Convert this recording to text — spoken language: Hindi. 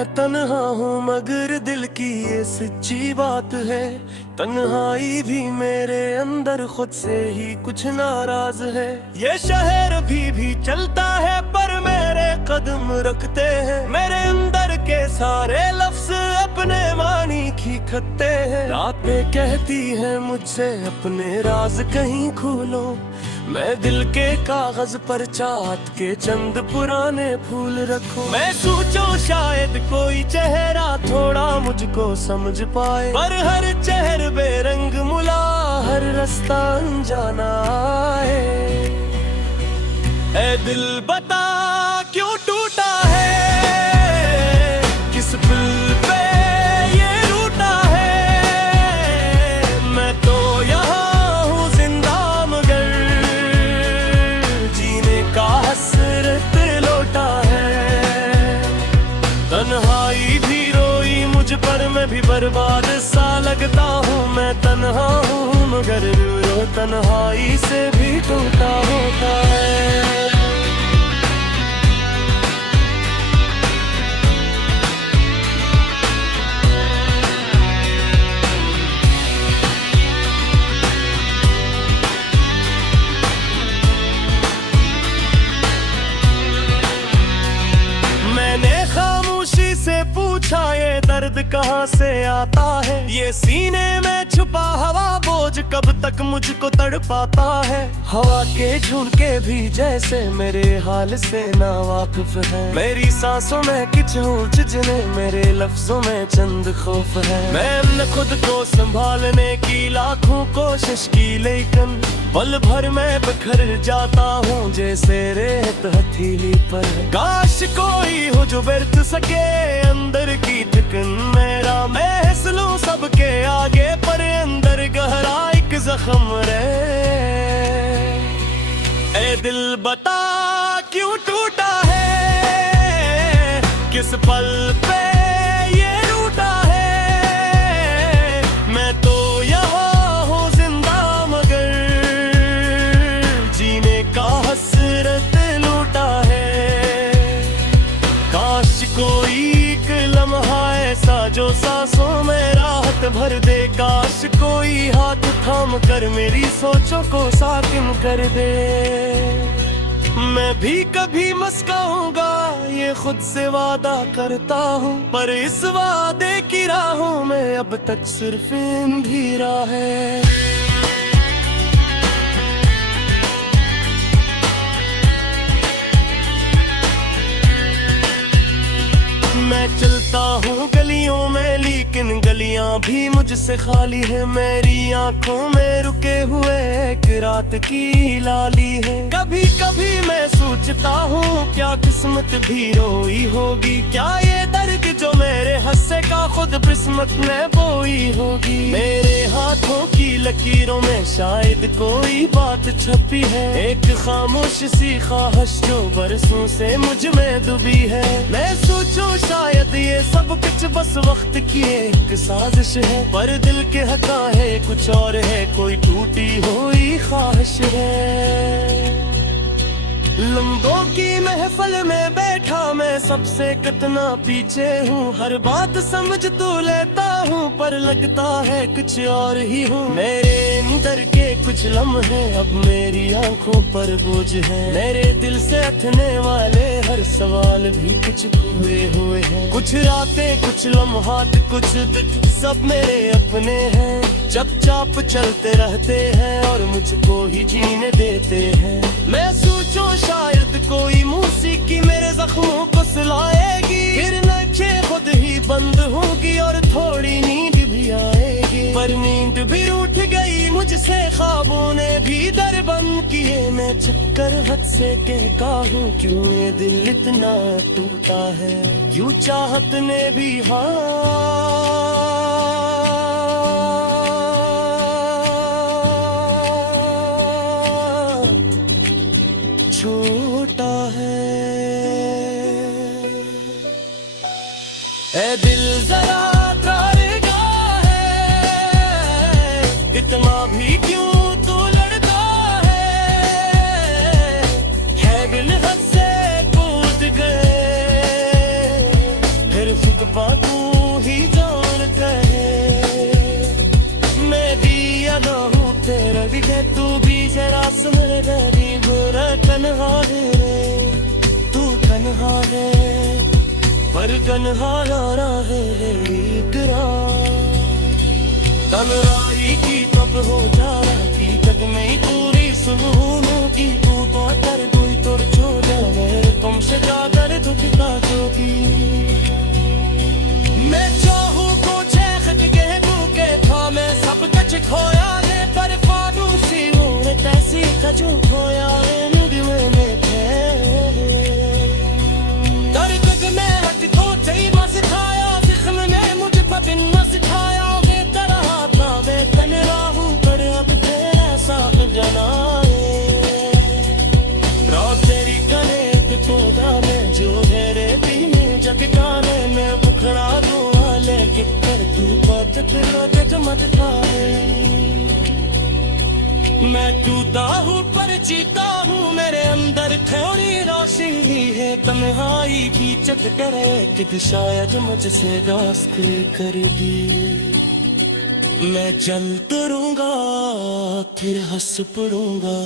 मैं तन्हा हूँ मगर दिल की ये सच्ची बात है। तन्हाई भी मेरे अंदर खुद से ही कुछ नाराज है। ये शहर भी चलता है पर मेरे कदम रखते हैं। मेरे अंदर के सारे लफ्ज अपने मानी खींचते हैं। रातें कहती हैं मुझसे अपने राज कहीं खोलो। मैं दिल के कागज पर चाहत के चंद पुराने फूल रखूं। मैं सोचूं शायद कोई चेहरा थोड़ा मुझको समझ पाए, पर हर चेहर बेरंग मुला, हर रास्ता अनजाना है। ऐ दिल बता क्यों टूटा है, किस दिल पे ये रूठा है। मैं तो यहाँ हूँ जिंदा मगर जीने का हसरत लौटा है। तन्हाई भी रोई मुझ पर, मैं भी बर्बाद सा लगता हूँ। मैं तन्हा हूँ मगर रो तन्हाई से भी टूटा होता है। खामोशी से पूछा ये दर्द कहाँ से आता है। ये सीने में छुपा हवा बोझ कब तक मुझको तड़पाता है। हवा के झोंके भी जैसे मेरे हाल से ना वाकिफ है। मेरी सांसों में कुछ ऊंच जिन्हें मेरे लफ्जों में चंद खौफ है। मैंने खुद को संभालने की लाखों कोशिश की लेकिन पल भर में बिखर जाता हूँ जैसे रेत हथेली पर। काश कोई हो जो बरत सके अंदर की थिकन मेरा। मैं हंस लूं सबके आगे पर अंदर गहरा एक जख्म रहे। ऐ दिल बता क्यों टूटा है, किस पल पे ये रूठा है। मैं तो यहाँ हूँ जिंदा मगर जीने का हसरत लूटा है। काश कोई एक लम्हा ऐसा जो सांसों में राहत भर दे। काश कोई हाथ थाम कर मेरी सोचों को साकिन कर दे। मैं भी कभी मुस्कुराऊंगा ये खुद से वादा करता हूँ, पर इस वादे की राहों में अब तक सिर्फ अंधेरा है। मैं चलता हूँ गलियों में लेकिन गलियां भी मुझसे खाली है। मेरी आंखों में रुके हुए एक रात की लाली है। कभी कभी मैं सोचता हूँ क्या किस्मत भी रोई होगी। क्या ये दर्द जो मेरे हंसे का खुद किस्मत में बोई होगी। मेरे हाथों की लकीरों में शायद कोई बात छपी है। एक खामोश सी ख्वाहिश जो बरसों से मुझ में डूबी है। मैं सोचूं शायद ये सब कुछ बस वक्त की एक साजिश है, पर दिल के हका है कुछ और है। कोई टूटी हुई ख्वाहिश है। लम्बों की महफिल में बैठा मैं सबसे कितना पीछे हूँ। हर बात समझ तो लेता हूँ पर लगता है कुछ और ही हूँ। मेरे अंदर के कुछ लम्हे अब मेरी आंखों पर बोझ है। मेरे दिल से उठने वाले हर सवाल भी कुछ हुए हुए हैं। कुछ रातें कुछ लम्हात कुछ दिन सब मेरे अपने हैं। चुपचाप चलते रहते हैं और मुझको ही जीने देते हैं। मैं सोचूं शायद कोई मौसीकी मेरे जख्मों को सुलाएगी। फिर नखें खुद ही बंद होगी और थोड़ी नींद भी आएगी। पर नींद भी रूठ गई मुझसे, ख्वाबों ने भी दर बंद किए। मैं चक्कर हद से कहता हूँ क्यों ये दिल इतना टूटा है। क्यों चाहत ने भी छोटा है। ऐ दिल जरा तारेगा है, इतना भी क्यों तू लड़ता है। दिल हद से कूद गए फिर उदास मेरे गरीब रे तन्हा है रे, तू तन्हा है पर तन्हा यारा है तेरा। तन्हाई की तब हो जा की तक में पूरी सुनूं की, तू तो कर दुई तुर छोड़ मेरे तुमसे ज्यादा दुखता क्योंकि मैं चाहूँ को चेख के भूखे था मैं सब कुछ खोया ने, पर फानूसी मोर तैसी खजू खोया मैंने थे दर तक मैं हट तो चाहिए बस खाया जिस्म ने मुझ पर बिन न सिखाया वे तरह था वे तन राहू पर अब तेरा साथ जनाए रात तेरी गले पे पौधा में जो है रेती में जग गाने में बुखड़ा दूँ वाले के कर तू बात फिर जमता है। मैं टूटा हूँ पर जीता हूँ मेरे अंदर थोड़ी रोशनी है, तन्हाई की चट करे कि शायद मुझसे रास्त कर दी। मैं चल तुरूंगा फिर हंस पड़ूंगा।